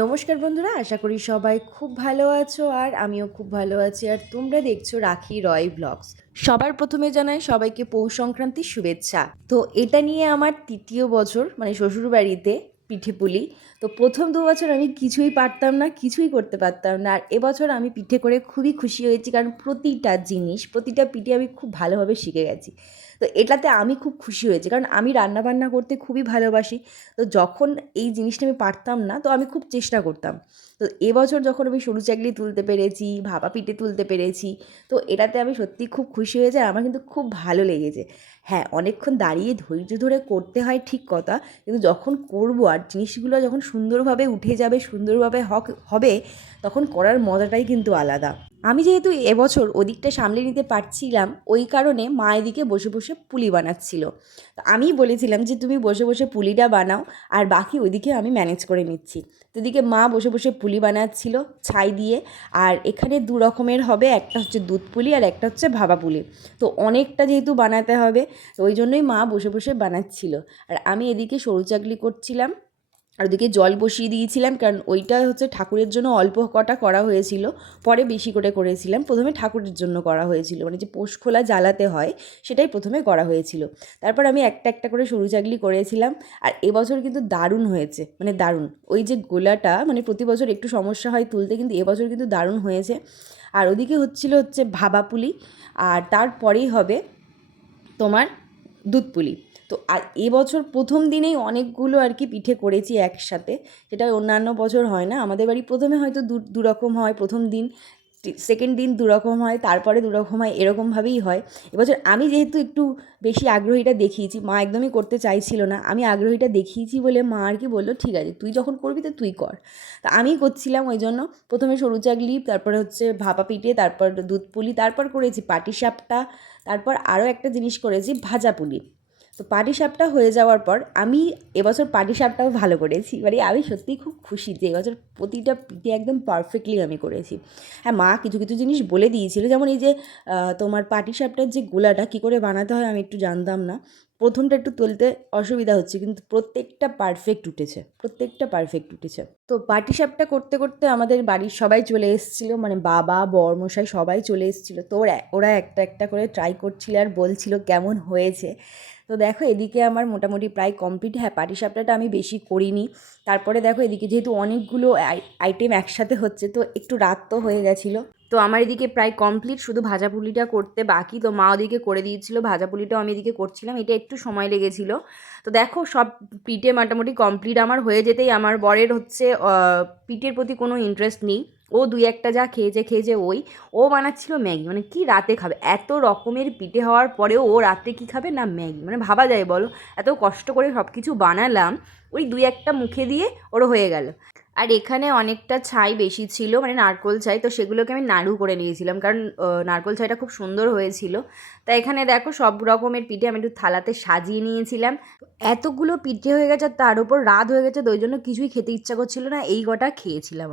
নমস্কার বন্ধুরা, আশা করি সবাই খুব ভালো আছো আর আমিও খুব ভালো আছি। আর তোমরা দেখছো রাখি রয় ব্লগস। সবার প্রথমে জানাই সবাইকে পৌষ সংক্রান্তির শুভেচ্ছা। তো এটা নিয়ে আমার তৃতীয় বছর, মানে শ্বশুরবাড়িতে পিঠে পুলি। তো প্রথম 2 বছর আমি কিছুই পারতাম না, কিছুই করতে পারতাম না। আর এবছর আমি পিঠে করে খুবই খুশি হয়েছি, কারণ প্রতিটা জিনিস, প্রতিটা পিঠে আমি খুব ভালোভাবে শিখে গেছি। তো এটাতে আমি খুব খুশি হয়েছি, কারণ আমি রান্নাবান্না করতে খুবই ভালোবাসি। তো যখন এই জিনিসটা আমি পারতাম না, তো আমি খুব চেষ্টা করতাম। তো এবছর যখন আমি সরু চাকলি তুলতে পেরেছি, ভাপা পিঠে তুলতে পেরেছি, তো এটাতে আমি সত্যিই খুব খুশি হয়েছি। আর আমার কিন্তু খুব ভালো লেগেছে। হ্যাঁ, অনেকক্ষণ দাঁড়িয়ে ধৈর্য ধরে করতে হয় ঠিক কথা, কিন্তু যখন করবো আর জিনিসগুলো যখন সুন্দরভাবে উঠে যাবে, সুন্দরভাবে হবে, তখন করার মজাটাই কিন্তু আলাদা। আমি যেহেতু এবছর ওদিকটা সামলে নিতে পারছিলাম, ওই কারণে মা এদিকে বসে বসে পুলি বানাচ্ছিল। তো আমি বলেছিলাম যে তুমি বসে বসে পুলিটা বানাও, আর বাকি ওইদিকে আমি ম্যানেজ করে নিচ্ছি। তো এদিকে মা বসে বসে পুলি বানাচ্ছিল ছাই দিয়ে। আর এখানে 2 রকমের হবে, একটা হচ্ছে দুধ পুলি আর একটা হচ্ছে ভাপা পুলি। তো অনেকটা যেহেতু বানাতে হবে, তো ওই জন্যই মা বসে বসে বানাচ্ছিল। আর আমি এদিকে সরু চাকলি করছিলাম, আর ওদিকে জল বসিয়ে দিয়েছিলাম, কারণ ওইটা হচ্ছে ঠাকুরের জন্য অল্প কটা করা হয়েছিল, পরে বেশি করে করেছিলাম। প্রথমে ঠাকুরের জন্য করা হয়েছিল, মানে যে পোষ খোলা জ্বালাতে হয় সেটাই প্রথমে করা হয়েছিল। তারপর আমি একটা একটা করে সরু চাকলি করেছিলাম। আর এবছর কিন্তু দারুণ হয়েছে, মানে দারুণ। ওই যে গোলাটা, মানে প্রতি বছর একটু সমস্যা হয় তুলতে, কিন্তু এবছর কিন্তু দারুণ হয়েছে। আর ওদিকে হচ্ছে ভাপা পুলি, আর তারপরেই হবে তোমার দুধ পুলি। তো আর এবছর প্রথম দিনেই অনেকগুলো আর কি পিঠে করেছি একসাথে, যেটা অন্যান্য বছর হয় না। আমাদের বাড়ি প্রথমে হয়তো দুরকম হয়, প্রথম দিন, সেকেন্ড দিন দুরকম হয়, তারপরে দুরকম হয়, এরকমভাবেই হয়। এবছর আমি যেহেতু একটু বেশি আগ্রহীটা দেখিয়েছি, মা একদমই করতে চাইছিল না, আমি আগ্রহীটা দেখিয়েছি বলে মা আর কি বললো, ঠিক আছে তুই যখন করবি তো তুই কর। তা আমি করছিলাম, ওই জন্য প্রথমে সরু চাকলি, তারপরে হচ্ছে ভাপা পিঠে, তারপর দুধ পুলি, তারপর করেছি পাটিসাপটা, তারপর আরও একটা জিনিস করেছি ভাজা পুলি। তো পাটিসাপটা হয়ে যাওয়ার পর আমি এবছর পাটিসাপটাও ভালো করেছি, মানে আমি সত্যিই খুব খুশি যে এবছর প্রতিটা পিঠে একদম পারফেক্টলি আমি করেছি। হ্যাঁ, মা কিছু কিছু জিনিস বলে দিয়েছিল, যেমন এই যে তোমার পাটিসাপটার যে গোলাটা কী করে বানাতে হয় আমি একটু জানতাম না। প্রথমটা একটু তুলতে অসুবিধা হচ্ছে, কিন্তু প্রত্যেকটা পারফেক্ট উঠেছে, প্রত্যেকটা পারফেক্ট উঠেছে। তো পাটিসাপটা করতে করতে আমাদের বাড়ির সবাই চলে এসেছিলো, মানে বাবা, বরমশাই সবাই চলে এসেছিলো। তো ওরা একটা একটা করে ট্রাই করছিল আর বলছিল কেমন হয়েছে। তো দেখো এদিকে আমার মোটামুটি প্রায় কমপ্লিট। হ্যাঁ, পাটিসাপটাটা আমি বেশি করিনি। তারপরে দেখো এদিকে যেহেতু অনেকগুলো আইটেম একসাথে হচ্ছে, তো একটু রাত তো হয়ে গেছিলো। তো আমার এদিকে প্রায় কমপ্লিট, শুধু ভাজা পুলিটা করতে বাকি। তো মা ওদিকে করে দিয়েছিল, ভাজা পুলিটাও আমি এদিকে করছিলাম, এটা একটু সময় লেগেছিলো। তো দেখো সব পিঠে মোটামুটি কমপ্লিট আমার হয়ে যেতেই আমার বরের হচ্ছে পিঠের প্রতি কোনো ইন্টারেস্ট নেই। ও 2-1টা যা খেয়েছে ও বানাচ্ছিল ম্যাগি। মানে কি রাতে খাবে এত রকমের পিঠে হওয়ার পরেও, ও রাত্রে কী খাবে না ম্যাগি, মানে ভাবা যায় বলো। এত কষ্ট করে সব কিছু বানালাম, ওই 2-1টা মুখে দিয়ে ওরও হয়ে গেল। আর এখানে অনেকটা ছাই বেশি ছিল, মানে নারকোল ছাই, তো সেগুলোকে আমি নাড়ু করে নিয়েছিলাম, কারণ নারকোল ছাইটা খুব সুন্দর হয়েছিল। তা এখানে দেখো সব রকমের পিঠে আমি একটু থালাতে সাজিয়ে নিয়েছিলাম। এতগুলো পিঠে হয়ে গেছে, তার উপর রাত হয়ে গেছে, তো ওই জন্য কিছুই খেতে ইচ্ছা করছিল না, এই কটা খেয়েছিলাম।